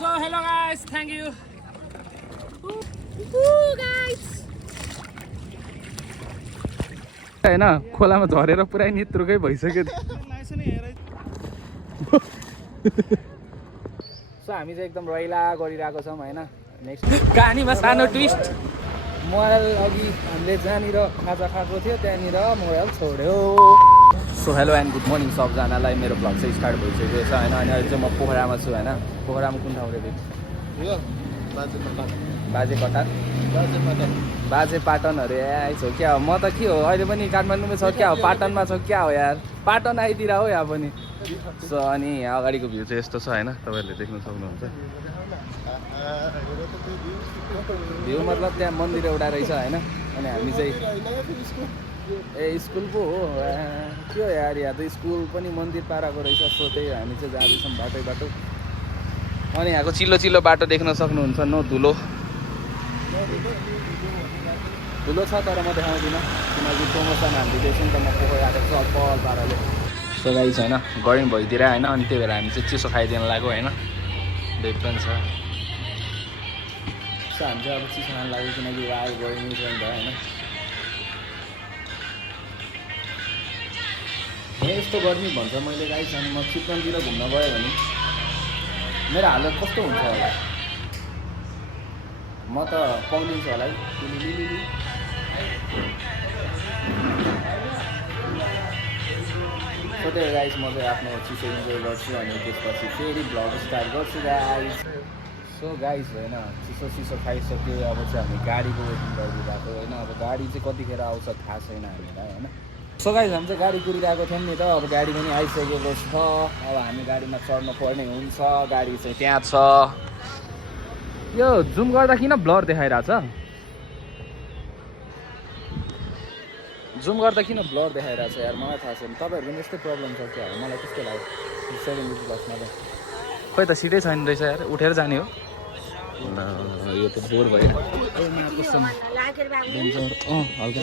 So hello guys, thank you. Guys. हैन खोलामा झरेर पुरै नित्रुकै भइसक्यो सो हामी चाहिँ एकदम रैला गरिरहेको छौँ हैन नेक्स्ट कहानीमा सानो ट्विस्ट मोबाइल अघि हामीले जहाँनिर खाजा खाएको थियो त्यहाँनिर मोबाइल छोड्यो so hello and good morning सबजनालाई मेरो भ्लग चाहिँ स्टार्ट भइसकेको छ हैन अनि अहिले चाहिँ म पोखरामा छु हैन पोखरामा कुन ठाउँ रे बाजे पाटनहरू आइछ क्या हो म त के हो अहिले पनि काठमाडौँमै छ क्या हो पाटनमा छ क्या हो यार पाटन आइतिर हो यहाँ पनि सो अनि यहाँ अगाडिको भ्यू चाहिँ यस्तो छ हैन तपाईँहरूले देख्न सक्नुहुन्छ भ्यू मतलब त्यहाँ मन्दिर एउटा रहेछ हैन अनि हामी चाहिँ ए स्कुल पो हो के हो यार यहाँ त स्कुल पनि मन्दिर पाराको रहेछ सो त्यही हामी चाहिँ जाँदैछौँ बाटो अनि यहाँको चिल्लो चिल्लो बाटो देख्न सक्नुहुन्छ न धुलो छ तर म देखाउँदिनँ किनकि प्रमोसन हालिदिँदैछु नि त म पोखरा आएको छु अब्बल पाराले सो गाइस हैन गर्मी भइदिएर हैन अनि त्यही भएर हामी चाहिँ चिसो खाइदिन लाग्यो हैन देख्दैन छ सो हामी चाहिँ अब चिसो खान लाग्यो किनकि वाल गर्मी छ नि त हैन यस्तो गर्मी भन्छ मैले गाइस अनि म चितवनतिर घुम्न गएँ भने मेरो हालत कस्तो हुन्छ होला म त पाउदिन्छु होला है सो त्यही गाइस म चाहिँ आफ्नो चिसो इन्जोय गर्छु अनि त्यसपछि फेरि भ्लग स्टार्ट गर्छु गाइस सो गाइस होइन चिसो खाइसक्यो अब चाहिँ हामी गाडीको वेटिङ गरिदिरहेको होइन अब गाडी चाहिँ कतिखेर आउँछ थाहा छैन हामीलाई होइन सो गाइस हामी चाहिँ गाडी कुरिरहेको थियौँ नि त अब गाडी पनि आइसकेको छ अब हामी गाडीमा चढ्नु पर्ने हुन्छ गाडी चाहिँ त्यहाँ छ यो जुम गर्दा किन ब्लर देखाइरहेछ यार मलाई थाहा छैन तपाईँहरूको पनि यस्तै प्रब्लम छ क्या मलाई त्यस्तो लाग्यो 70 प्लसमा त खोइ त सिटै छैन रहेछ यार उठेर जाने हो यो त बोर भयो हल्का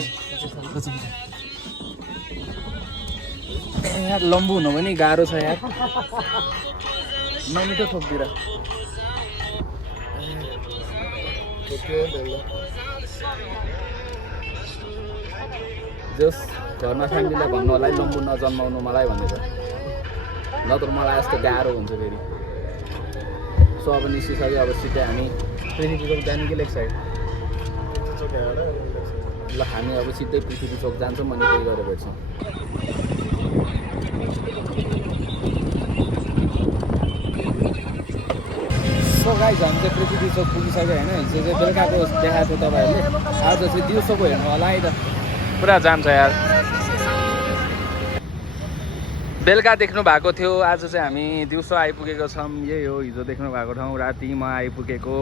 यार लम्बु हुनु पनि गाह्रो छ यार नमिठो थोकतिर जस घरमा फ्यामिलीलाई भन्नु होला है लम्बु नजन्माउनु मलाई भनेर नत्र मलाई यस्तो गाह्रो हुन्छ फेरि सो अब निस्किसक्यो अब सिधै हामी पृथ्वी चोक जाने कि लेक साइड ल हामी अब सिधै पृथ्वी चोक जान्छौँ अनि त्यही गरेर भेट्छौँ सो गाइस हामी चाहिँ पृथ्वी चोक पुगिसक्यो होइन हिजो चाहिँ बेलुकाको देखाएको थियो तपाईँहरूले आज चाहिँ दिउँसोको हेर्नु होला है त पुरा जाम छ यार बेलुका देख्नु भएको थियो आज चाहिँ हामी दिउँसो आइपुगेको छौँ यही हो हिजो देख्नु भएको ठाउँ रातिमा आइपुगेको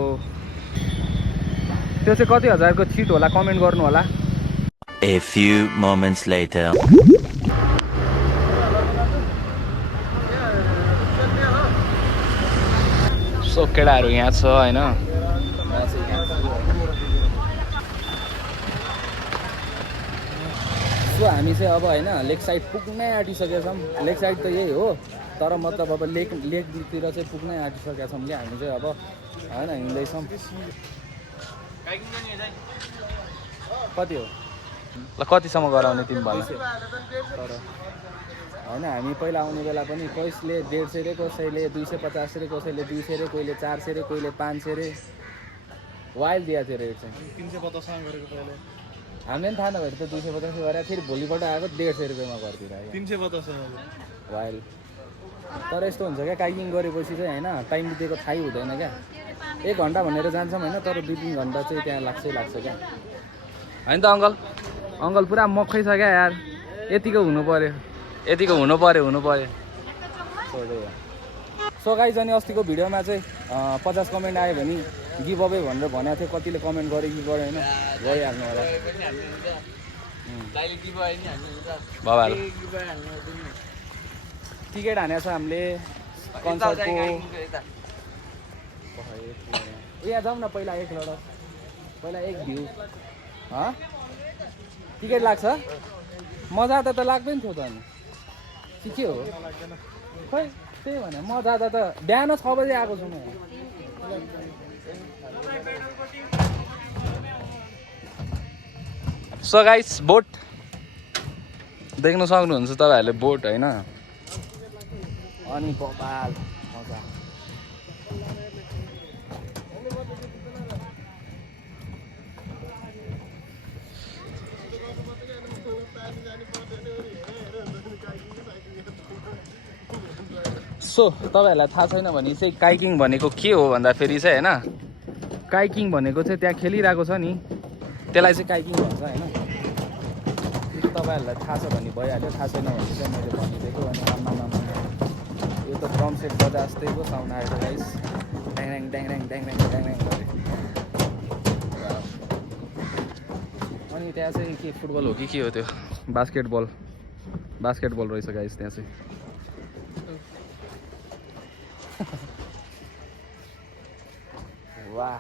त्यो चाहिँ कति हजारको छिट होला कमेन्ट गर्नु होला A few moments later so केटाहरू यहाँ छ होइन सो हामी चाहिँ अब होइन लेक साइड पुग्नै आँटिसकेका छौँ लेक साइड त यही हो तर मतलब अब लेकतिर चाहिँ पुग्नै आँटिसकेका छौँ क्या हामी चाहिँ अब होइन हिँड्दैछौँ कति हो ल कतिसम्म गराउने तिमी भन तर होइन हामी पहिला आउने बेला पनि कसैले 150 रे कसैले 250 रे कसैले 200 रे कोहीले 400 रे कोहीले 500 रे वाइल्ड दिएको थियो रेट चाहिँ 350 गरेको पहिले हामीले पनि थाहा नभएर त 250 गरेर फेरि भोलिपल्ट आएको 150 रुपियाँमा गरिदिएर 350 वाइल्ड तर यस्तो हुन्छ क्या काइकिङ गरेपछि चाहिँ होइन टाइम बितेको थाहै हुँदैन क्या 1 घन्टा भनेर जान्छौँ होइन तर 2-3 घन्टा चाहिँ त्यहाँ लाग्छ क्या होइन त अङ्कल पुरा मक्खै छ क्या यार यतिको हुनु पर्यो सो गाइस अनि अस्तिको भिडियोमा चाहिँ 50 कमेन्ट आयो भने गिभ अवे भनेर भनेको थियो कतिले कमेन्ट गरे कि गरे होइन गरिहाल्नु होला टिकट हानेको छ हामीले कन्सर्टको यहाँ जाउँ न पहिला एक भ्यू टिकट लाग्छ मजा त लाग्दैन थियो त अनि के हो खै त्यही भने म जाँदा त बिहान 6 बजे आएको छु म सो गाइस बोट देख्न सक्नुहुन्छ तपाईहरुले बोट हैन अनि बबाल मजा सो तपाईहरुलाई थाहा छैन भने चाहिँ काइकिङ भनेको के हो भन्दा फेरि चाहिँ हैन काइकिङ भनेको चाहिँ त्यहाँ खेलिरहेको छ नि त्यसलाई चाहिँ काइकिङ भन्छ हैन तपाईहरुलाई थाहा छ भने भइहाल्यो थाहा छैन भने चाहिँ मैले भनिदिएको अनि आम्मामा यो त ड्रम सेट बजा जस्तैको साउन्ड आएर गाइस ड्याङ ड्याङ ड्याङ ड्याङ ड्याङ ड्याङ ड्याङ गरे अनि त्यहाँ चाहिँ के फुटबल हो कि के हो त्यो बास्केटबल रहेछ गाइस त्यहाँ चाहिँ वाह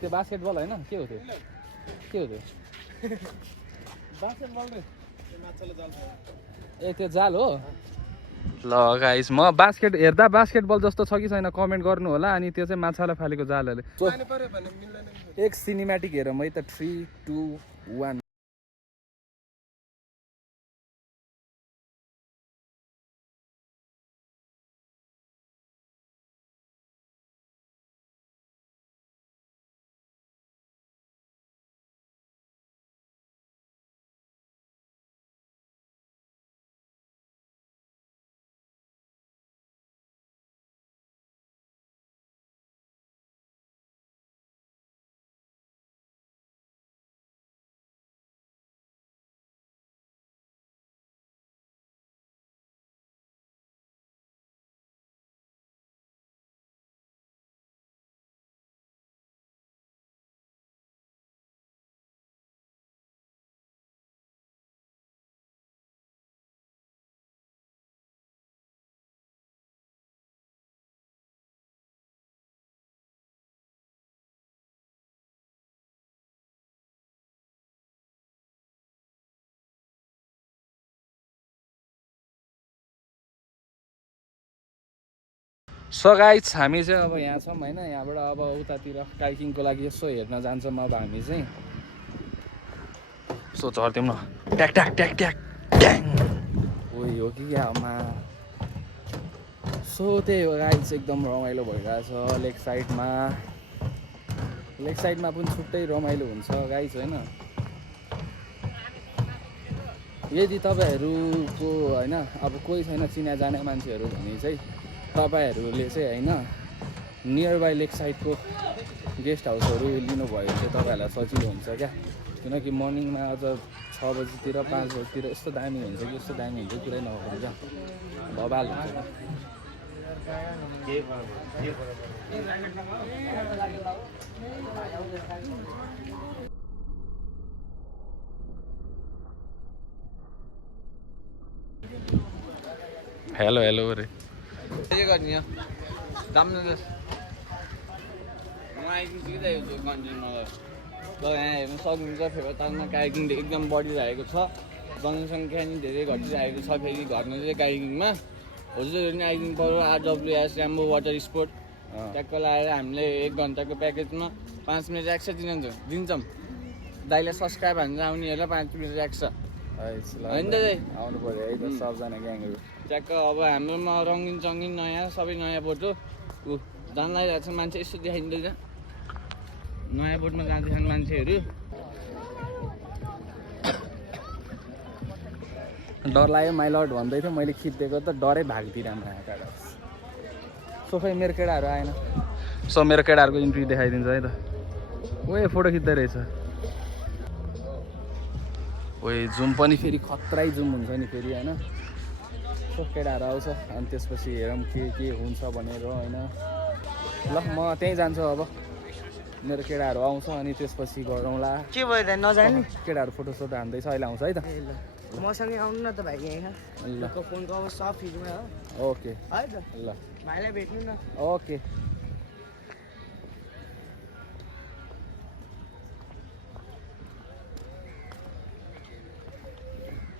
त्यो बास्केटबल हैन के हो त्यो ए त्यो जाल हो ल गाइस म हेर्दा बास्केटबल जस्तो छ कि छैन कमेन्ट गर्नु होला अनि त्यो चाहिँ माछालाई फालेको जालहरुले एक सिनेम्याटिक हेरौँ है त 3 2 1 सो गाइस हामी चाहिँ अब यहाँ छौँ हैन यहाँबाट अब उतातिर काइकिङको लागि यसो हेर्न जान्छौँ अब हामी चाहिँ सो झर्दिउँ न ट्याक ट्याक ट्याक ट्याक ट्याङ ओइ हो कि यामा सो त्यही हो गाइस एकदम रमाइलो भइरहेछ लेक साइडमा पनि छुट्टै रमाइलो हुन्छ गाइस हैन यदि तपाईहरुको हैन अब कोही छैन चिना जाने मान्छेहरु भने चाहिँ तपाईहरुले चाहिँ हैन नियर बाइ लेक साइडको गेस्ट हाउसहरु लिनुभयो भने चाहिँ तपाईहरुलाई सजिलो हुन्छ क्या किनकि मर्निङमा अझ 6 बजीतिर 5 बजीतिर यस्तो दामी हुन्छ कि यस्तो दामी हुन्छ कुरै नभएको क्या बबाल हुन्छ हेलो हेलो रे के गर्ने हो दाम्नु जस म आइकिङ सिकिरहेको छु कन्टेन्टमा ल यहाँ हेर्न सक्नुहुन्छ फेवातालमा काइकिङले एकदम बढिरहेको छ जनसङ्ख्या नि धेरै घटिरहेको छ फेरि घट्नु चाहिँ काइकिङमा हजुरहरू नि आइकिङ पऱ्यो आरडब्लुएस ऱ्याम्बो वाटर स्पोर्ट ट्याक्क लगाएर हामीले 1 घन्टाको प्याकेजमा 5 मिनट एक्स्ट्रा दिन्छौँ दाइले सब्सक्राइब हान्छ आउनेहरूलाई 5 मिनट एक्स्ट्रा होइन त आउनु पर्यो है त सबजना ग्याङहरु ट्याक्क अब हाम्रोमा रङ्गिन चङ्गिन नयाँ सबै नयाँ बोट हो जान लागिरहेको छ मान्छे यस्तो देखाइँदैन नयाँ बोटमा जाँदैछन् मान्छेहरू डर लाग्यो माइ लर्ड भन्दै थियो मैले खिचिदिएको त डरै भाग्दिराम आएर सो खै मेरो केटाहरू आएन सो मेरो केटाहरूको इन्ट्री देखाइदिन्छ है त ओए फोटो खिच्दै रहेछ ओए जुम पनि फेरि खतरै जुम हुन्छ नि फेरि हैन सो केटाहरू आउँछ अनि त्यसपछि हेरौँ के हुन्छ भनेर हैन ल म त्यहीँ जान्छु अब मेरो केटाहरू आउँछ अनि त्यसपछि गरौँला के भयो त नजाने केटाहरू फोटो सोटो हान्दैछ अहिले आउँछ है त मसँगै आउनु न त भाइ यहाँ ल फोनको अब सब फिजमा हो ओके है त ल भाइलाई भेट्नु न ओके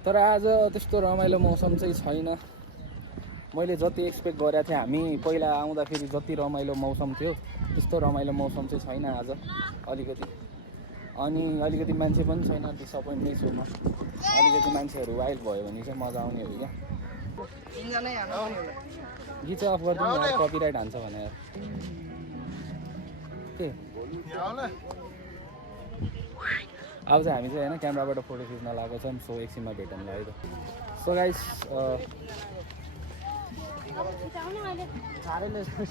तर आज त्यस्तो रमाइलो मौसम चाहिँ छैन मैले जति एक्सपेक्ट गरेको थिएँ हामी पहिला आउँदाखेरि जति रमाइलो मौसम थियो त्यस्तो रमाइलो मौसम चाहिँ छैन आज अलिकति अनि अलिकति मान्छे पनि छैन डिसअपोइन्ट नै छु म अलिकति मान्छेहरू वाइल्ड भयो भने चाहिँ मजा आउने हो क्या गीत चाहिँ अफ गरिदिनु यार कपिराइट हान्छ भने यार के अब चाहिँ हामी चाहिँ होइन क्यामेराबाट फोटो खिच्न लागेको छौँ सो एकछिनमा भेटौँला है त सो गाइस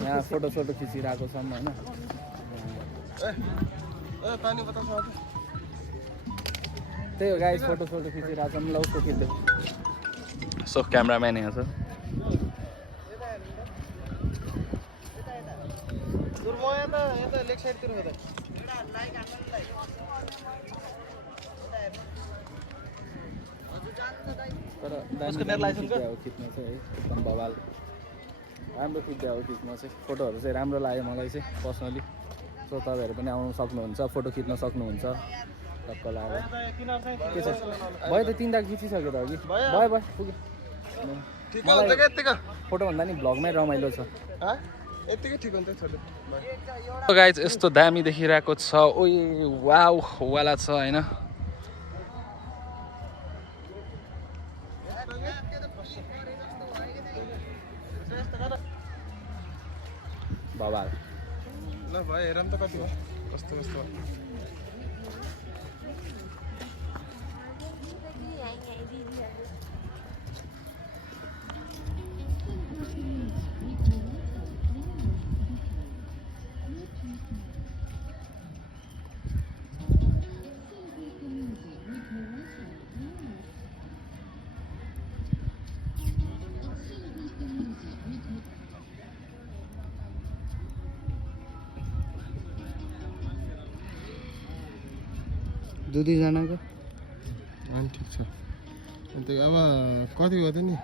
यहाँ फोटो खिचिरहेको छौँ होइन त्यही हो गाइस फोटो खिचिरहेको छौँ ल उसको खिच्दै सो क्यामराम्यान यहाँ छ तर खिच्न चाहिँ है एकदम बवाल राम्रो खिच्दा हो खिच्न चाहिँ फोटोहरू चाहिँ राम्रो लाग्यो मलाई चाहिँ पर्सनली सो तपाईँहरू पनि आउनु सक्नुहुन्छ फोटो खिच्न सक्नुहुन्छ टक्क लाग्यो के छ भयो त 3 दाग खिचिसक्यो त अघि भयो पुग्यो फोटो भन्दा नि भ्लगमै रमाइलो छ गाइज यस्तो दामी देखिरहेको छ ओइ वाउ वाला छ होइन बाबा ल भाइ हेरौँ त कति हो कस्तो कस्तो दुईजनाको अनि ठिक छ अन्त अब कति भयो त नि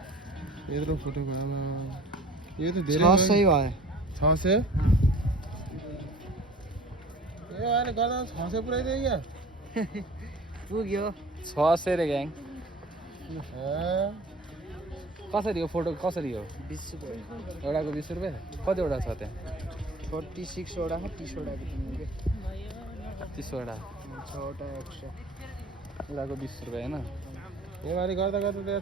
यत्रो फोटो भयो अब यो त धेरै 600 भयो 600 ए अहिले गर्दा 600 पुऱ्याइदियो क्या पुग्यो 600 रे ग्याङ कसरी हो फोटो कसरी हो 20 रुपैयाँ एउटाको 20 रुपियाँ कतिवटा छ त्यहाँ 46 वटा 30 वटा किन्नु 30 वटा 6 वटा एक्स्ट्रा एउटाको 20 रुपियाँ होइन योपालि गर्दा गर्दा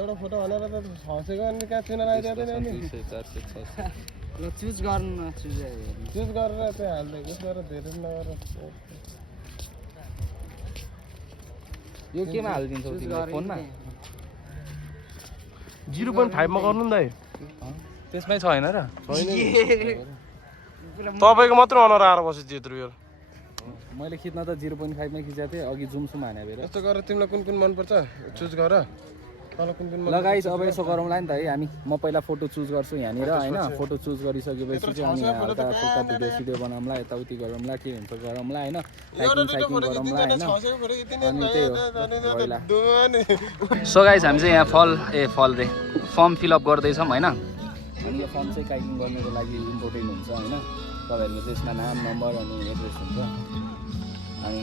एउटा फोटो भनेर त 600 गर्ने कहाँ चुना लगाइदिँदैन नि 200 400 600 ल चुज गर्नु न चुज गरेर त्यो हाल्दै उस गरेर धेरै नगरेर यो केमा हालिदिन्छौ तिमीले फोनमा 0.5 मा गर्नु नि दाइ त्यसमै छ हैन र तपाईको मात्र अनुहार आएर बस्यो त्यत्रो बेर मैले खिच्न त 0.5 मै खिचेको थिएँ अघि जुमसुम हाने बेर यस्तो गरेर तिमीलाई कुन कुन मन पर्छ चुज गर तँलाई कुन कुन मन लगाइस अब यसो गरौँला नि त है हामी म पहिला फोटो चुज गर्छु यहाँनिर हैन फोटो चुज गरिसकेपछि चाहिँ अनि हल्का फुल्का भिडियो बनाउँला यताउति गरौँला के हुन्छ गरौँला हैन साइकिङ गरौँला हैन अनि त्यही हो पहिला सो गाइस हामी चाहिँ यहाँ फल रे फर्म फिलअप गर्दैछौँ हैन अनि यो फर्म चाहिँ काइकिङ गर्नको लागि इम्पोर्टेन्ट हुन्छ हैन तपाईहरुको चाहिँ यसमा नाम नम्बर अनि एड्रेस हुन्छ अनि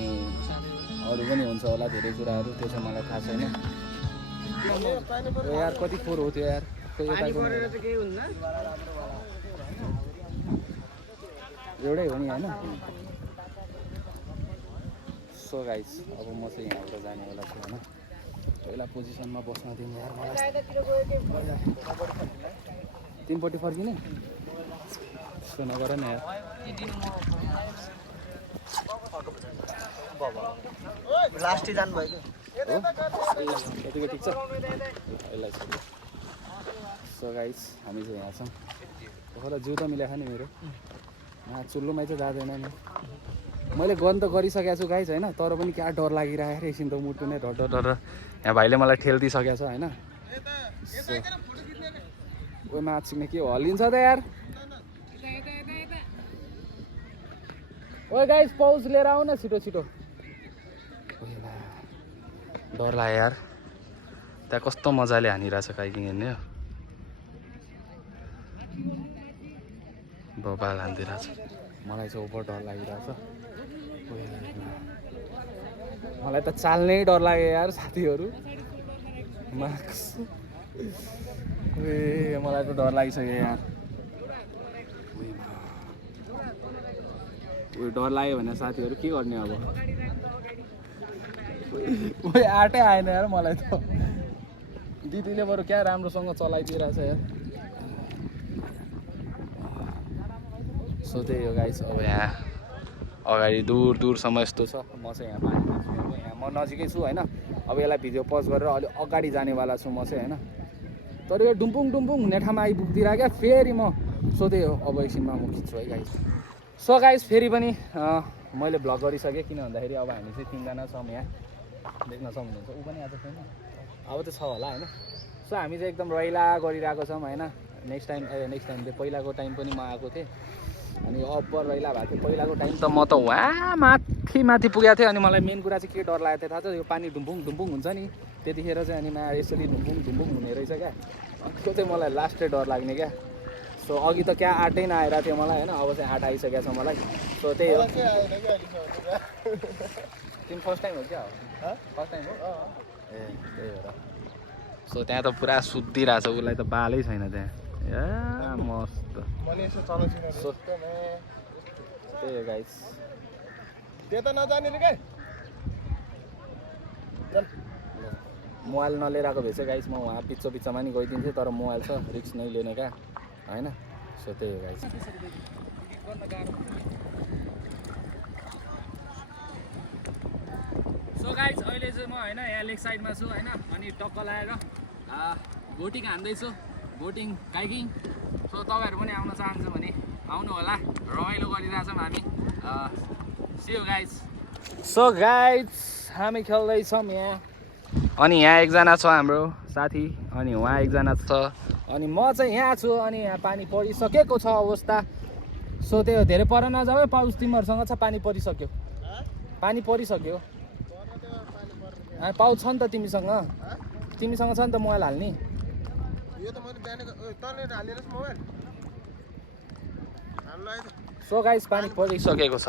अरू पनि हुन्छ होला धेरै कुराहरू त्यो चाहिँ मलाई थाहा छैन यार कति फोर हो त्यो यार एउटै हो नि होइन सो गाइस अब म चाहिँ यहाँबाट जानेवाला छु होइन पहिला पोजिसनमा बस्न दिनु यार मलाई तिनपट्टि फर्किने त्यस्तो नगर न यार लास्टै जानुभएको यतिको ठिक छ सो गाइस हामी चाहिँ यहाँ छौँ होला जिउ त मिलाएको नि मेरो यहाँ चुल्लोमै चाहिँ जाँदैन नि मैले गन त गरिसकेको छु गाइस होइन तर पनि क्या डर लागिरहेको रे एकछिन त मुटु नै डर यहाँ भाइले मलाई ठेल्दिसकेको छ होइन कोही माछिने के हल्लिन्छ त यार ओए गाइस पाउज लिएर आऊ न छिटो छिटो डर लाग्यो यार त्यहाँ कस्तो मजाले हानिरहेछ काइकिङ हेर्ने हो बबाल हानिदिरहेछ मलाई चाहिँ ओभर डर लागिरहेछ मलाई त चाल्नै डर लाग्यो यार साथीहरू मार्क्स ए मलाई त डर लागिसक्यो यार उयो डर लाग्यो भने साथीहरू के गर्ने अब उयो आँटै आएन यार मलाई त दिदीले बरु क्या राम्रोसँग चलाइदिइरहेछ यार सो त्यही हो गाइस अब यहाँ अगाडि दूर दूरसम्म यस्तो छ म चाहिँ यहाँ पानीमा छु अब यहाँ म नजिकै छु होइन अब यसलाई भिडियो पज गरेर अलिक अगाडि जानेवाला छु म चाहिँ होइन तर यो डुम्पुङ डुम्पुङ हुने ठाउँमा आइपुग्दिरहेको क्या फेरि म सो त्यही हो अब एकछिनमा म खिच्छु है गाइस सो गाइस फेरि पनि मैले भ्लग गरिसकेँ किन भन्दाखेरि अब हामी चाहिँ 3 जना छौँ यहाँ देख्न सक्नुहुन्छ ऊ पनि आज छैन अब त छ होला होइन सो हामी चाहिँ एकदम रैला गरिरहेको छौँ होइन नेक्स्ट टाइम पहिलाको टाइम पनि म आएको थिएँ अनि अब्बर रैला भएको थियो पहिलाको टाइम त म त वहाँ माथि पुगेको थिएँ अनि मलाई मेन कुरा चाहिँ के डर लागेको थियो थाहा छ यो पानी ढुम्पुङ ढुम्पुङ हुन्छ नि त्यतिखेर चाहिँ अनि यसरी ढुम्पुङ ढुम्पुङ हुने रहेछ क्या त्यो चाहिँ मलाई लास्टै डर लाग्ने क्या सो अघि त क्या आँटै नआइरहेको थियो मलाई होइन अब चाहिँ आँट आइसकेको छ मलाई सो त्यही हो तिमी फर्स्ट टाइम हो क्या फर्स्ट टाइम हो ए त्यही हो र सो त्यहाँ त पुरा सुत्तिरहेछ उसलाई त बालै छैन त्यहाँ ए मस्त सो त्यही हो गाइस त्यता नजाने रे के मोबाइल नलिएर आएको भए चाहिँ गाइस म वहाँ बिचमा नि गइदिन्थेँ तर मोबाइल छ रिक्स नै लिने क्या होइन सो त्यही हो गाइस सो गाइस अहिले चाहिँ म होइन यहाँ लेक साइडमा छु होइन अनि टक्क लगाएर बोटिङ हान्दैछु बोटिङ काइकिङ सो तपाईँहरू पनि आउन चाहन्छ भने आउनु होला रमाइलो गरिरहेछौँ हामी see you guys so guys हामी खेल्दैछौँ यहाँ अनि यहाँ एकजना छ हाम्रो साथी अनि उहाँ एकजना छ अनि म चाहिँ यहाँ छु अनि यहाँ पानी परिसकेको छ अवस्था सो त्यो धेरै पर नजाऊ है पाउस तिमीहरूसँग छ पानी परिसक्यो पानी परिसक्यो पाउच छ नि त तिमीसँग छ नि त मोबाइल हाल्ने सो गाइस पानी परिसकेको छ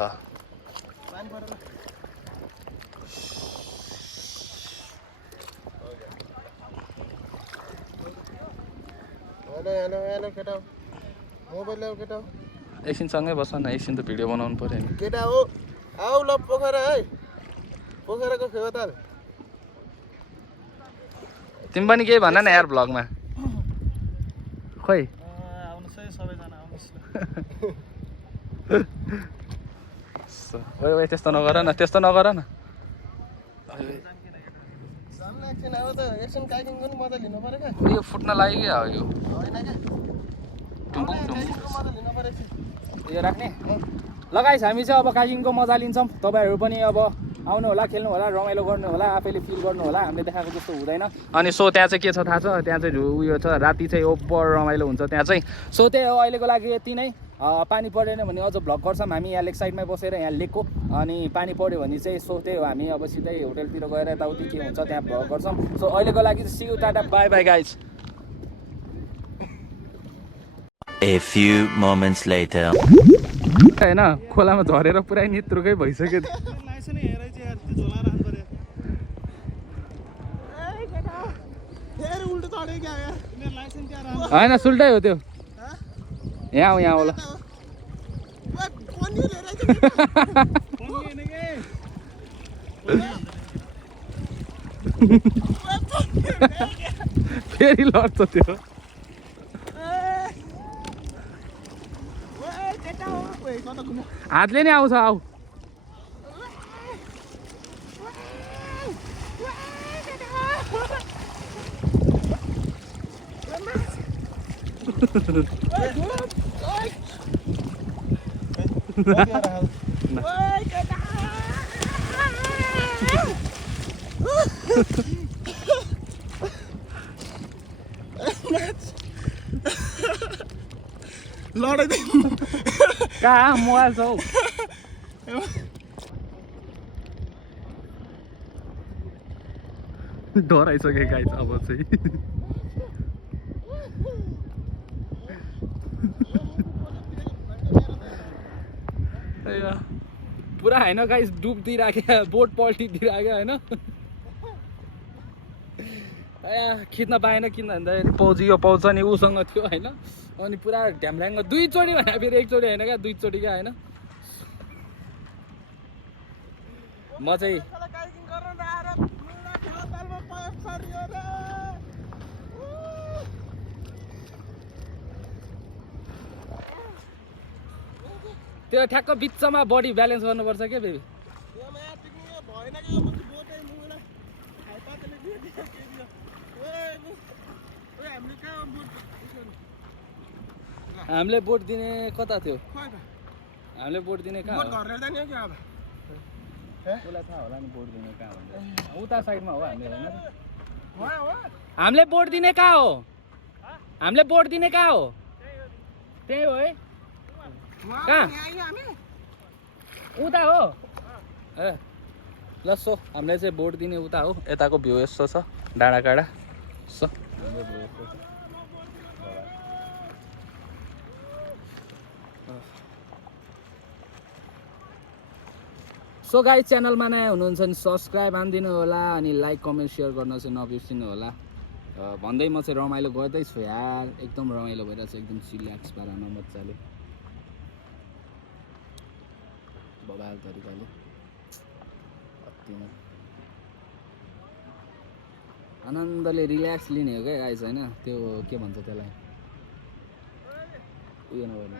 एकछिन सँगै बस न एकछिन त भिडियो बनाउनु पर्यो नि केटा हो आऊ ल पोखरा है पोखराको फेवाताल तिमी पनि केही भन न यार भ्लगमा खोइ आउनुहोस् है सबैजना आउनुहोस् ओइ त्यस्तो नगर न त्यस्तो नगर न यो फुट्न लाग्यो क्या हो यो राख्ने लगाइस हामी चाहिँ अब काइकिङको मजा लिन्छौँ तपाईँहरू पनि अब आउनु होला खेल्नु होला रमाइलो गर्नु होला आफैले फिल गर्नु होला हामीले देखाएको जस्तो हुँदैन अनि सो त्यहाँ चाहिँ के छ थाहा छ त्यहाँ चाहिँ उयो छ राति चाहिँ ओभर रमाइलो हुन्छ त्यहाँ चाहिँ सो त्यही हो अहिलेको लागि यति नै पानी परेन भने अझ भ्लग गर्छौँ हामी यहाँ लेक साइडमै बसेर यहाँ लेकको अनि पानी पऱ्यो भने चाहिँ सो त्यही हो हामी अब सिधै होटलतिर गएर यताउति के हुन्छ त्यहाँ भ्लग गर्छौँ सो अहिलेको लागि चाहिँ see you tata bye bye guys A few moments later. हैन खोलामा झरेर पुरै नित्रुकै भइसक्यो हैन सुल्टै हो त्यो यहाँ आऊ यहाँ होला फेरि लड्छ त्यो हातले नै आउँछ आऊ कहाँ मोबाइल छ हौ डराइसक्यो गाइस अब चाहिँ पुरा होइन गाइस डुब्दिराख्यो बोट पल्टिदिराख्यो होइन खिच्न पाएन किन भन्दाखेरि पौजियो पाउँछ नि उसँग थियो होइन अनि पुरा ढ्याम्ल्याङ्ग 2 चोटि भने फेरि 1 चोटि होइन क्या 2 चोटि क्या होइन म चाहिँ त्यो ठ्याक्क बिचमा बडी ब्यालेन्स गर्नुपर्छ क्या बेबी हामीले बोट दिने कता थियो हामीले बोट दिने कहाँ उसलाई थाहा होला नि बोट दिने कहाँ भन्दा उता साइडमा हो हामीले होइन हामीले बोट दिने कहाँ हो हामीले बोट दिने कहाँ हो त्यही हो है कहाँ उता हो ए ल सो हामीले चाहिँ बोट दिने उता हो यताको भ्यू यस्तो छ डाँडा काँडा सो सो गाइस च्यानलमा नयाँ हुनुहुन्छ भने सब्सक्राइब हानिदिनु होला अनि लाइक कमेन्ट सेयर गर्न चाहिँ नबिर्सिनु होला भन्दै म चाहिँ रमाइलो गर्दैछु यार एकदम रमाइलो भइरहेछ एकदम चिल्याक्स पारामा मजाले बबाल तरिकाले अति नै आनन्दले रिल्याक्स लिने हो क्या गाइस होइन त्यो के भन्छ त्यसलाई उयो नगर्ने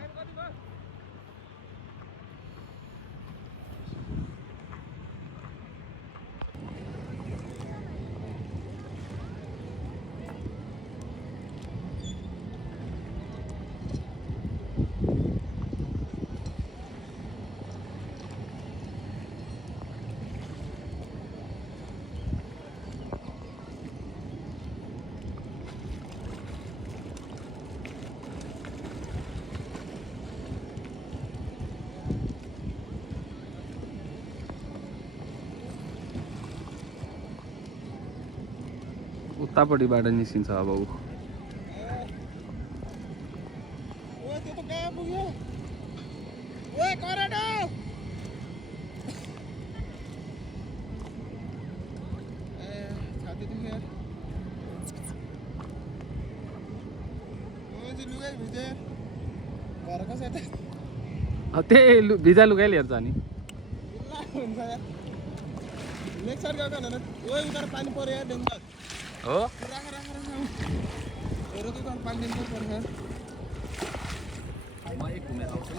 उतापट्टिबाट निस्किन्छ अब ऊ त्यही भिजा लुगाइ लिएर जाने पानी पर्यो ढुङ्गा हो पानी पर्यो म एक घुमेर आउँछु ल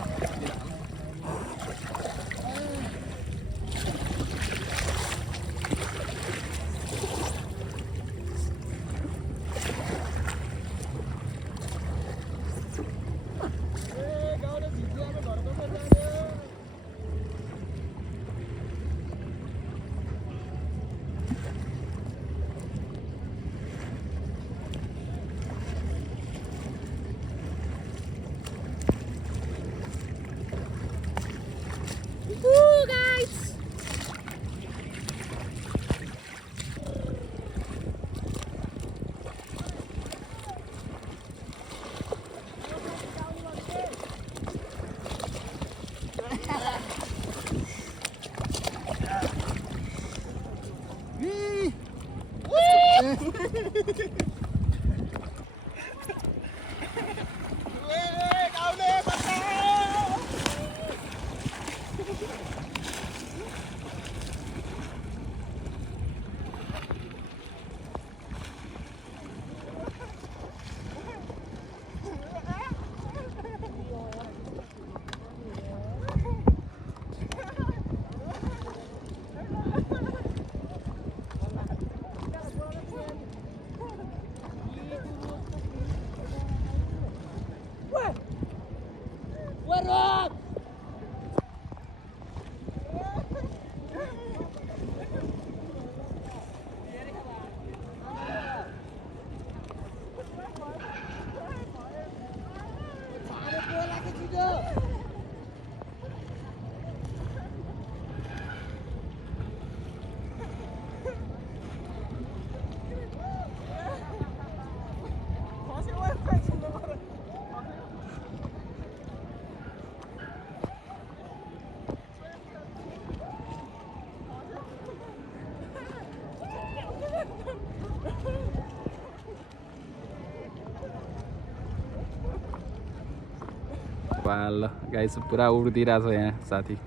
ल गाइस पुरा उड्दिरहेछ यहाँ साथी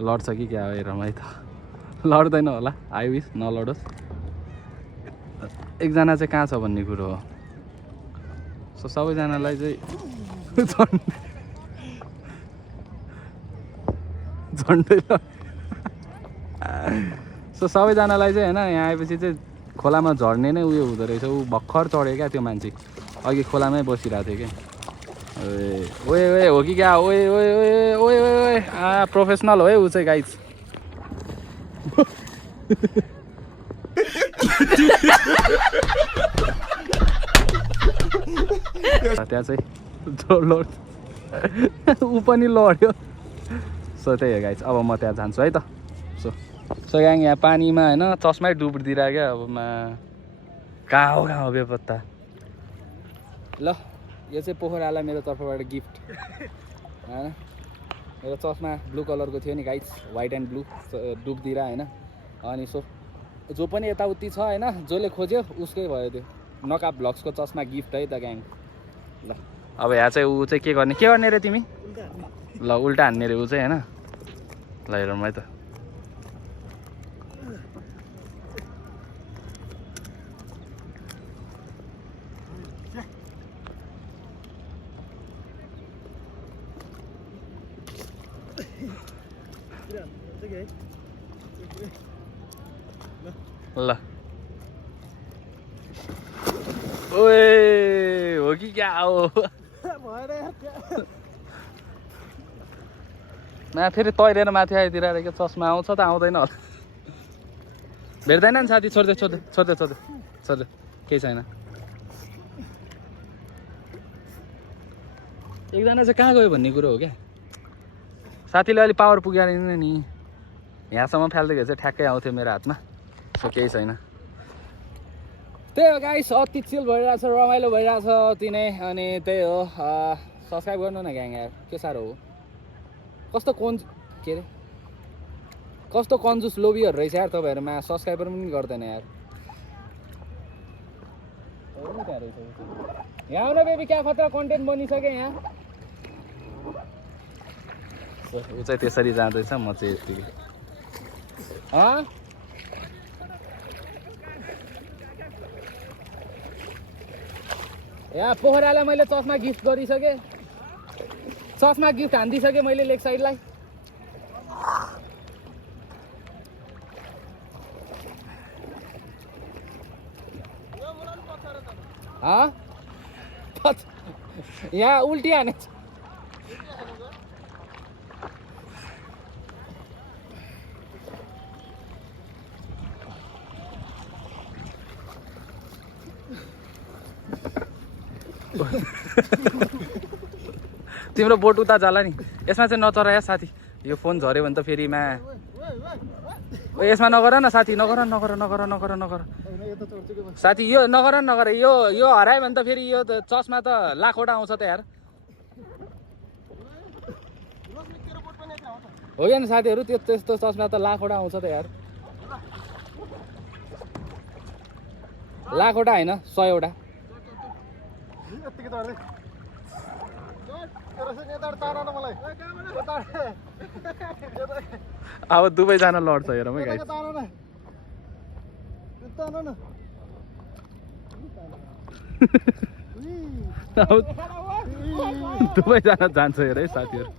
लड्छ कि क्या हो रमाइ त लड्दैन होला आई विस नलडोस् एकजना चाहिँ कहाँ छ भन्ने कुरो हो सो सबैजनालाई चाहिँ झन्डै सो सबैजनालाई चाहिँ होइन यहाँ आएपछि चाहिँ खोलामा झर्ने नै उयो हुँदो रहेछ ऊ भर्खर चढ्यो क्या त्यो मान्छे अघि खोलामै बसिरहेको थियो क्या ओए ओए हो कि क्या ओए ओए ओए ओए ओए प्रोफेसनल हो है ऊ चाहिँ गाइज त्यहाँ चाहिँ ऊ पनि लड्यो सो त्यही हो गाइज अब म त्यहाँ जान्छु है त सो ग्याङ यहाँ पानीमा होइन चस्मै डुबिदिरहेको क्या अब कहाँ हो बेपत्ता ल यो चाहिँ पोखरालाई मेरो तर्फबाट गिफ्ट होइन मेरो चस्मा ब्लू कलरको थियो नि गाइज वाइट एन्ड ब्लू डुबिदिएर होइन अनि सो जो पनि यताउति छ होइन जसले खोज्यो उसकै भयो त्यो नका ब्लग्सको चस्मा गिफ्ट है त ग्याङ ल अब यहाँ चाहिँ ऊ चाहिँ के गर्ने रे तिमी ल उल्टा हान्ने रे ऊ चाहिँ होइन ल हेरौँ है त ल ओए हो कि क्या हो फेरि तैरेर माथि आइतिर के चस्मा आउँछ त आउँदैन होला भेट्दैन नि साथी छोड्दै केही छैन एकजना चाहिँ कहाँ गयो भन्ने कुरो हो क्या साथीले अलिक पावर पुगेर नि यहाँसम्म फाल्दाखेरि चाहिँ ठ्याक्कै आउँथ्यो मेरो हातमा सो केही छैन त्यही हो गाइस अति चिल भइरहेछ रमाइलो भइरहेछ अति नै अनि त्यही हो सब्सक्राइब गर्नु न ग्याङ यार के साह्रो हो कस्तो कन्जुस लोभीहरू रहेछ यार तपाईँहरूमा सब्सक्राइबर पनि गर्दैन यार यहाँ आउन बेबी क्या खतरा कन्टेन्ट बनिसक्यो यहाँ ऊ चाहिँ त्यसरी जाँदैछ म चाहिँ यतिकै यहाँ पोखरालाई मैले चस्मा गिफ्ट गरिसकेँ चस्मा गिफ्ट हानिदिइसकेँ मैले लेग साइडलाई यहाँ उल्टी हानेछ तिम्रो बोट उता जाला नि यसमा चाहिँ नचरा या साथी यो फोन झऱ्यो भने त फेरि यसमा नगर न साथी नगर साथी यो नगर यो हरायो भने त फेरि यो चस्मा त लाखवटा आउँछ त यार हो क्या नि साथीहरू त्यस्तो चस्मा त लाखवटा आउँछ त यार लाखवटा होइन 100वटा अब दुवैजना लड्छ हेरौँ है गाइस दुवैजना जान्छ हेर है साथीहरू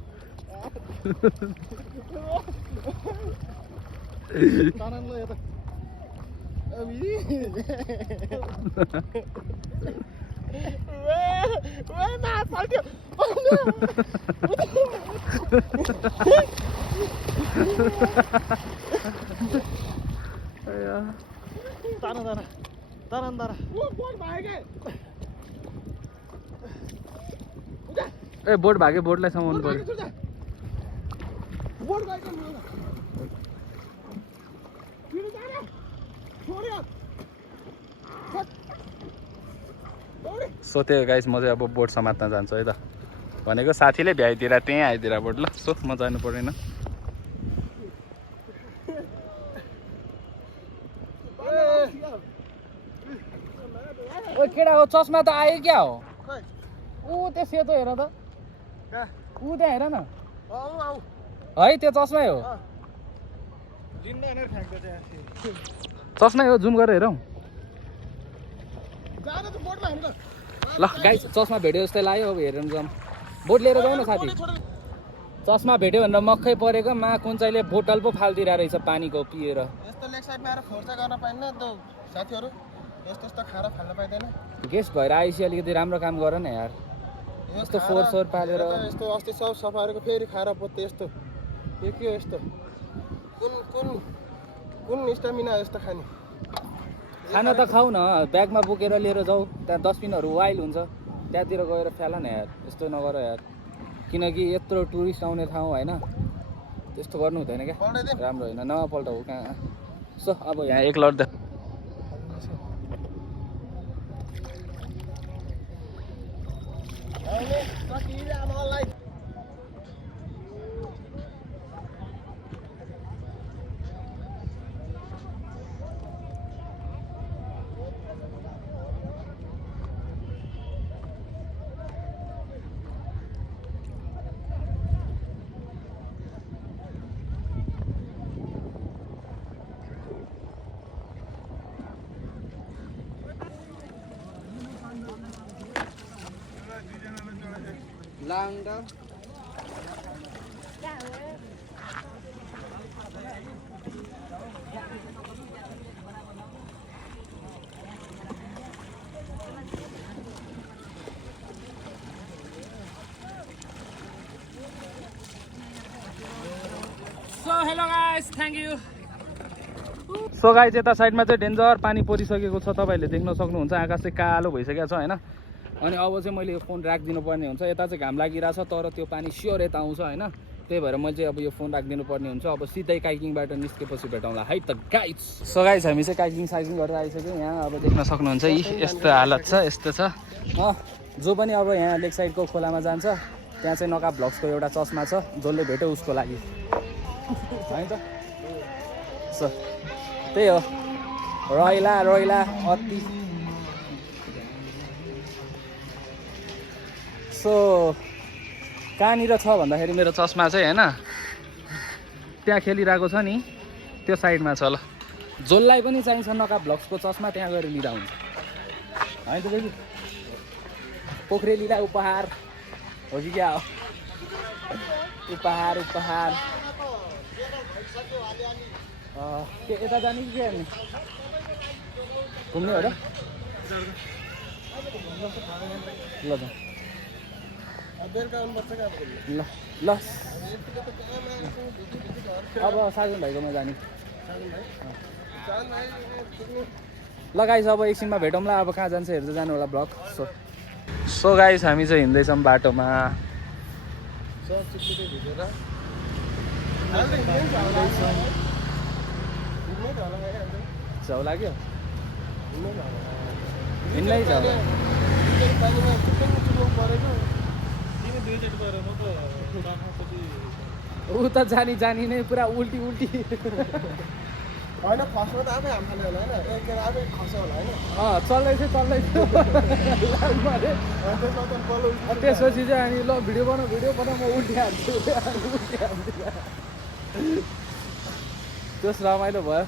ए बोट भाग्यो बोटलाई समाउनु पर्यो सो त्यो गाइस म चाहिँ अब बोट समात्न जान्छु है त भनेको साथीले भ्याइदिएर त्यहीँ आइदिएर बोट ल सो म जानु पर्दैन ओ केटा हो चस्मा त आयो क्या हो ऊ त्यो सेतो हेर त ऊ त्यहाँ हेर न है त्यो चस्मै हो चस्मै हो जुम गरेर हेरौँ ल गाइस चस्मा भेट्यो जस्तै लाग्यो अब हेरौँ जाउँ बोट लिएर जाउँ न साथी चस्मा भेट्यो भनेर मक्खै परेको मा कुन चाहिँले बोतल पो फालिदिरहेको रहेछ पानीको पिएर यस्तो लेग साइडमा आएर खर्च गर्न पाइन्न त साथीहरू यस्तो यस्तो खाएर फाल्न पाइँदैन गेस्ट भएर आएपछि अलिकति राम्रो काम गर न यार यस्तो फोहोर पालेर यस्तो अस्ति सब सफाहरूको फेरि खाएर पोते यस्तो यो के हो यस्तो कुन कुन कुन स्टामिना यस्तो खाने खाना त खाऊ न ब्यागमा बोकेर लिएर जाऊ त्यहाँ डस्टबिनहरू वाइल्ड हुन्छ त्यहाँतिर गएर फ्याल न यार यस्तो नगर यार किनकि यत्रो टुरिस्ट आउने ठाउँ होइन त्यस्तो गर्नु हुँदैन क्या राम्रो होइन नपल्ट हो कहाँ सो अब यहाँ एक लड्दा लाङ्गा So hello guys, thank you. So guys यता साइडमा चाहिँ डेन्जर पानी परिसकेको छ तपाईँहरूले देख्न सक्नुहुन्छ आकाश चाहिँ कालो भइसकेको छ होइन अनि अब चाहिँ मैले यो फोन राखिदिनु पर्ने हुन्छ यता चाहिँ घाम लागिरहेछ तर त्यो पानी स्योर यता आउँछ होइन त्यही भएर मैले चाहिँ अब यो फोन राखिदिनु पर्ने हुन्छ अब सिधै काइकिङबाट निस्केपछि भेटौँला है त गाइस सो गाइस हामी चाहिँ काइकिङ साइकिङ गरेर आइसक्यौँ यहाँ अब देख्न सक्नुहुन्छ यस्तो हालत छ यस्तो छ जो पनि अब यहाँ लेक साइडको खोलामा जान्छ त्यहाँ चाहिँ नका भ्लग्सको एउटा चस्मा छ जसले भेट्यो उसको लागि होइन त सो त्यही हो रैला अति सो कहाँनिर छ भन्दाखेरि मेरो चस्मा चाहिँ होइन त्यहाँ खेलिरहेको छ नि त्यो साइडमा छ ल जसलाई पनि चाहिन्छ नका भ्लग्सको चस्मा त्यहाँ गएर लिँदा हुन्छ होइन त दाजु पोखरेलीलाई उपहार हो कि क्या हो उपहार के यता जाने कि के हेर्ने घुम्ने हो र ल त ल ल अब साजन भाइकोमा जाने ल गाइस अब एकछिनमा भेटौँला अब कहाँ जान्छ हेर्दै जानु होला ब्लग सो गाइस हामी चाहिँ हिँड्दैछौँ बाटोमा जाउ लाग्यो हिँड्नै जाऊ ऊ त जानी नै पुरा उल्टी होइन फर्स्टमा त आफै हाम खाने होला होइन एकखेर आफै खस्यो होला होइन चल्दै थियो त्यसपछि चाहिँ अनि ल भिडियो बनाऊ म उल्टी हाल्छु त्यस रमाइलो भयो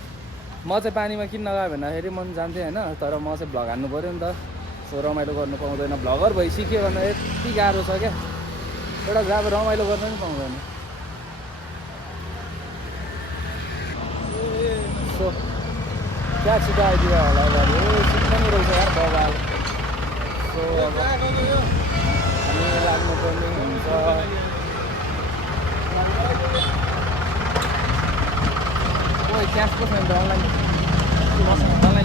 म चाहिँ पानीमा किन नगयो भन्दाखेरि मन जान्थेँ होइन तर म चाहिँ भ्लग हान्नु पऱ्यो नि त सो रमाइलो गर्नु पाउँदैन भ्लगर भइसक्यो भने यति गाह्रो छ क्या एउटा अब रमाइलो गर्न पनि पाउँदैन सो क्या छिटो आइदियो होला घरि छिटो पनि रहेछ यार बबाल सो अब हामी लाग्नुपर्ने हुन्छ क्यासको छैन त अनलाइन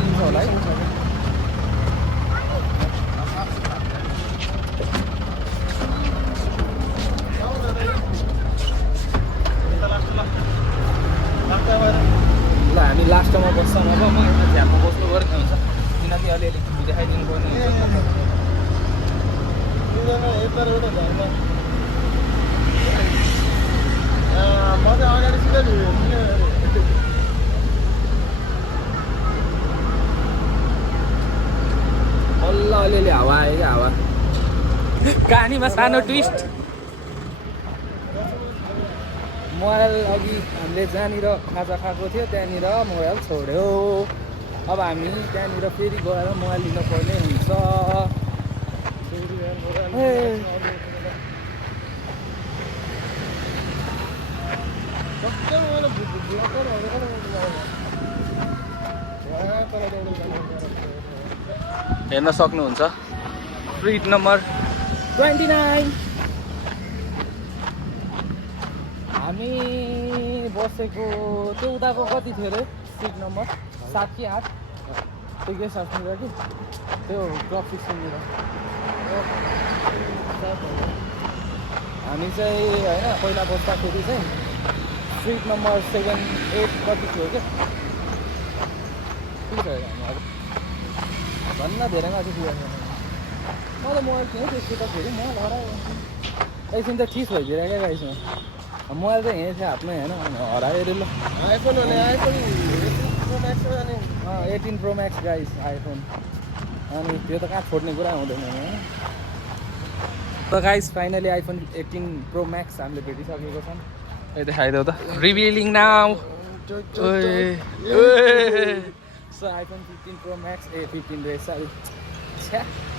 लिन्छ होला है ल हामी लास्टमा बस्छौँ अब म एउटा झ्यापमा बस्नु पर्ने हुन्छ किनकि अलिअलि देखाइदिनु पर्ने बल्ल अलिअलि हावा आयो क्या हावा कहानीमा सानो ट्विस्ट मोबाइल अघि हामीले जहाँनिर खाजा खाएको थियो त्यहाँनिर मोबाइल छोड्यो। अब हामी त्यहाँनिर फेरि गएर मोबाइल लिनुपर्ने हुन्छ। हेर्न सक्नुहुन्छ स्ट्रिट नम्बर 29 हामी बसेको त्यो उताको कति थियो अरे सिट नम्बर 7 कि 8 त्यो गेस्ट हाउसनिर कि त्यो ड्रप सिक्सनिर हामी चाहिँ होइन पहिला बस्दाखेरि चाहिँ स्ट्रिट नम्बर 7, 8 कति थियो क्या ठिक छ हामी अब भन्न धेरै माथि पुगेको मलाई मोबाइल थिएँ त्यसको त फेरि मोबाइल हरायो एकछिन त ठिक भइदिएर क्या गाइसमा मोबाइल चाहिँ यहीँ थियो हातमै होइन हरायो अरे ल आइफोन भने iPhone 18 pro Max guys iPhone अनि त्यो त कहाँ छोड्ने कुरा हुँदैन होइन। त guys finally iPhone 18 pro Max हामीले भेटिसकेको छौँ। ए देखाइदेऊ त revealing now. So iPhone 15 pro Max 15 रहेछ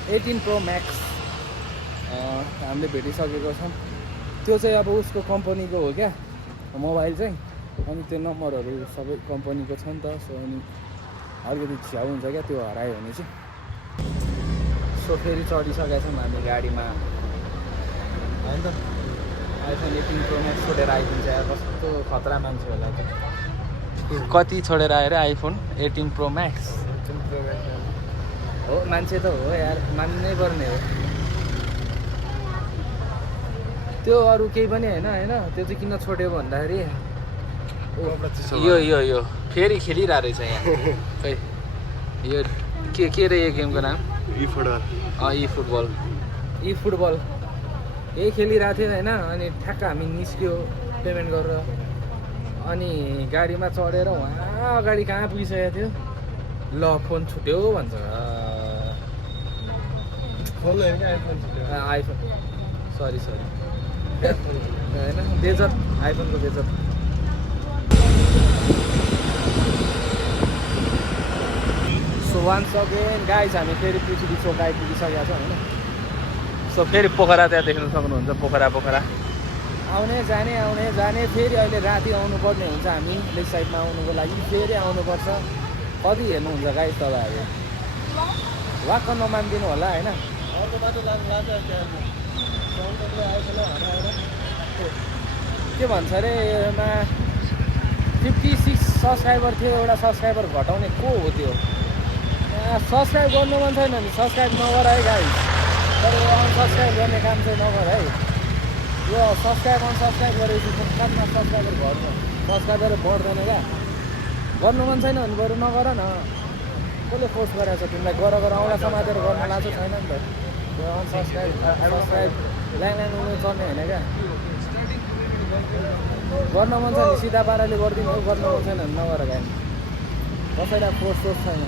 18 प्रो म्याक्स हामीले भेटिसकेको छौँ। त्यो चाहिँ अब उसको कम्पनीको हो क्या मोबाइल चाहिँ अनि त्यो नम्बरहरू सबै कम्पनीको छ नि त। सो अनि अलिकति छ्याउ हुन्छ क्या त्यो हरायो भने चाहिँ। सो फेरि चढिसकेका छौँ हामी गाडीमा होइन त। आइफोन 18 प्रो म्याक्स छोडेर आइफोन चाहिँ कस्तो खतरा मान्छे होला त। कति छोडेर आएर आइफोन 18 प्रो म्याक्स हो मान्छे त हो यार मान्नै पर्ने हो त्यो। अरू केही पनि होइन होइन त्यो चाहिँ किन छोड्यो भन्दाखेरि यो फेरि खेलिरहेको रहेछ यहाँ खै यो के रे यो गेमको नाम ई फुटबल यही खेलिरहेको थियो होइन। अनि ठ्याक्क हामी निस्क्यो पेमेन्ट गरेर अनि गाडीमा चढेर उहाँ अगाडि कहाँ पुगिसकेको थियो ल फोन छुट्यो भन्छ आइफोन सरी होइन बेजत आइफोनको बेजत। सो वान्स अगेन गाइस हामी फेरि पृथ्वी चोक आइपुगिसकेका छौँ होइन। सो फेरि पोखरा त्यहाँ देख्न सक्नुहुन्छ पोखरा आउने जाने फेरि अहिले राति आउनुपर्ने हुन्छ हामी लेक साइडमा आउनुको लागि फेरि आउनुपर्छ। कति हेर्नुहुन्छ गाइस तपाईँहरू वाक्क नमानिदिनु होला होइन। के भन्छ अरे यसमा 56 सब्सक्राइबर थियो एउटा सब्सक्राइबर घटाउने को हो त्यो सब्सक्राइब गर्नु मन छैन भने सब्सक्राइब नगर है गाइस। तर अनसब्सक्राइब गर्ने काम चाहिँ नगर है। यो सब्सक्राइब अनसब्सक्राइब गरेपछि खासमा सब्सक्राइबर घट्नु सब्सक्राइबर बढ्दैन क्या। गर्नु मन छैन भने बरु नगर न। कसले फोर्स गरेको छ तिमीलाई गर औँला समातेर गर्न लाएको छैन नि त। त्यो अनसब्सक्राइब लाइन उनी चल्ने होइन क्या। गर्न मन छ भने सिधा पाराले गरिदिनु गर्न मन छैन भने नगर गाई कसैलाई फोर्स छैन।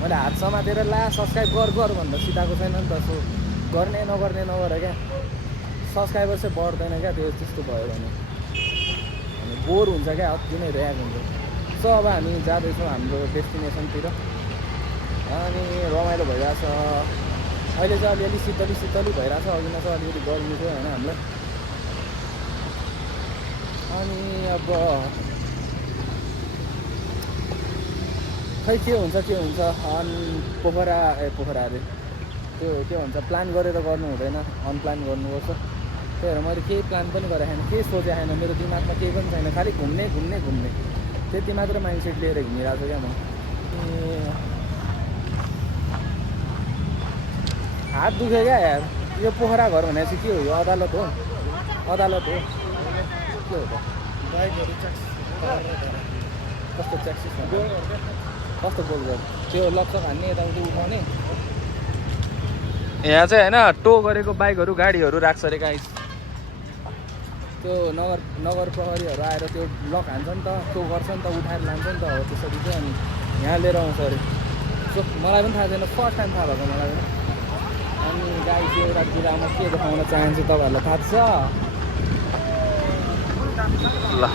मैले हात समातेर ला सब्सक्राइब गर भन्दा सिधाएको छैन नि त। सो गर्ने नगर्ने नगर क्या सब्सक्राइबर चाहिँ बढ्दैन क्या त्यो त्यस्तो भयो भने बोर हुन्छ क्या अति नै ऱ्याग हुन्छ। सो अब हामी जाँदैछौँ हाम्रो डेस्टिनेसनतिर अनि रमाइलो भइरहेछ अहिले चाहिँ अलिअलि शीतली भइरहेछ। अघि चाहिँ अलिकति गर्मी थियो होइन हामीलाई। अनि अब खै के हुन्छ अनि पोखरा अरे त्यो के भन्छ प्लान गरेर गर्नु हुँदैन अनप्लान गर्नुपर्छ। त्यही भएर मैले केही प्लान पनि गरेको छैन केही सोचेको छैन मेरो दिमागमा केही पनि छैन खालि घुम्ने त्यति मात्र माइन्डसेट लिएर हिँडिरहेको छु क्या म। हात दुख्यो क्या यार। यो पोखरा घर भनेपछि के हो यो अदालत हो के हो त कस्तो ट्याक्सी कस्तो बोल गर्छ त्यो लक्ष्य हान्ने यताउति उठाउने। यहाँ चाहिँ होइन टो गरेको बाइकहरू गाडीहरू राख्छ अरे गाइस। त्यो नगर प्रहरीहरू आएर त्यो लक हान्छ नि त टो गर्छ नि त उठाएर लान्छ नि त हो त्यसरी चाहिँ अनि यहाँ लिएर आउँछ अरे। सो मलाई पनि थाहा छैन फर्स्ट टाइम थाहा भएको मलाई पनि। अनि गाइस एउटा कुरा म के देखाउन चाहन्छु तपाईँहरूलाई थाहा छ ल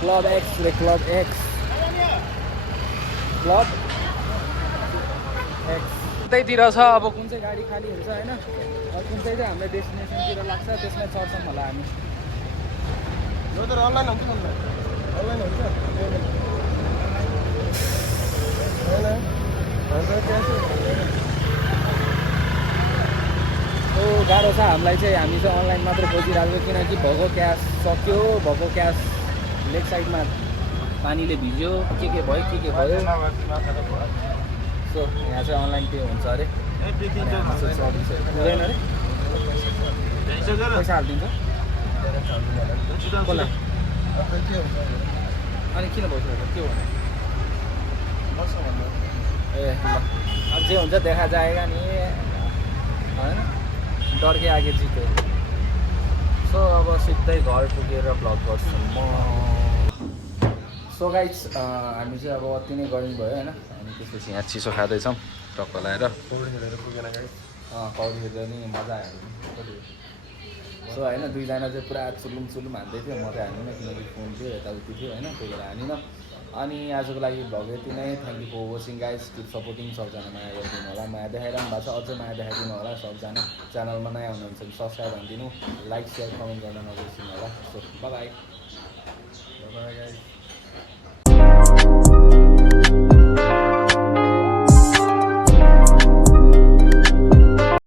club X ray club X उतैतिर छ अब कुन चाहिँ गाडी खाली हुन्छ होइन कुन चाहिँ हाम्रो डेस्टिनेसनतिर लाग्छ त्यसमा चढ्छौँ होला हामी यो त अनलाइन हुन्छ अनलाइन हुन्छ गाह्रो छ हामीलाई चाहिँ हामी चाहिँ अनलाइन मात्र खोजिरहेको किनकि भएको क्यास सक्यो भएको क्यास लेग साइडमा पानीले भिज्यो के भयो सो यहाँ चाहिँ अनलाइन पे हुन्छ अरे हुँदैन अरे पैसा हालिदिन्छ कसलाई अनि किन भइसक्यो के हो ए ल अब जे हुन्छ देखा जाएगा नि होइन डर के आगे जित्यो सो अब सिधै घर पुगेर भ्लग गर्छु म सो गाइस हामी चाहिँ अब अति नै गर्मी भयो होइन अनि त्यसपछि यहाँ चिसो खाँदैछौँ टक्क लगाएर पौडी खेल्दा नि मजा आयो सो होइन दुईजना चाहिँ पुरा चुलुम हान्दै थियो म चाहिँ हान्दिनँ किनकि फोन थियो यताउति थियो होइन त्यही भएर हानिनँ अनि आजको लागि भ्लग यति नै thank you for watching guys keep supporting सबजना माया गरिदिनु होला माया देखाइरहनु भएको छ अझै माया देखाइदिनु होला सबजना च्यानलमा नयाँ हुनुहुन्छ भने सब्सक्राइब हानिदिनु लाइक सेयर कमेन्ट गर्न नबिर्सिनु होला सो बाई गाइस